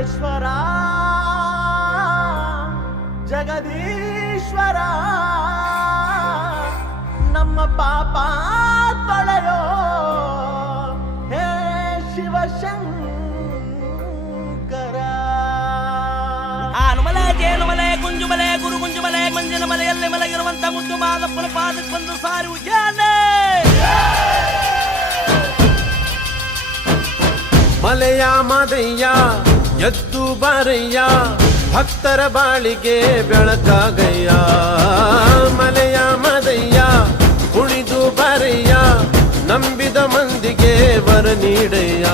ಮಲ್ಲೇಶ್ವರ ಜಗದೀಶ್ವರ ನಮ್ಮ ಪಾಪ ತೊಳೆಯೋ ಹೇ ಶಿವಶಂಕರ. ಆನುಮಲೆ ಜೇನುಮಲೆ ಗುಂಜುಮಲೆ ಗುರು ಗುಂಜುಮಲೆ ಮಂಜಿನ ಮಲೆಯಲ್ಲಿ ಮಲಗಿರುವಂತ ಮುದ್ದು ಮಾದಪ್ಪನ ಪಾದಕ್ಕೆ ಬಂದು ಸಾರಿ ಉಜ್ಜಾನೆ. ಮಲೆಯ ಮಾದಯ್ಯ ಎದ್ದು ಬಾರಯ್ಯ ಭಕ್ತರ ಬಾಳಿಗೆ ಬೆಳಕಾಗಯ್ಯ. ಮಲೆಯ ಮಾದಯ್ಯ ಕುಣಿದು ಬಾರಯ್ಯ ನಂಬಿದ ಮಂದಿಗೆ ವರ ನೀಡಯ್ಯ.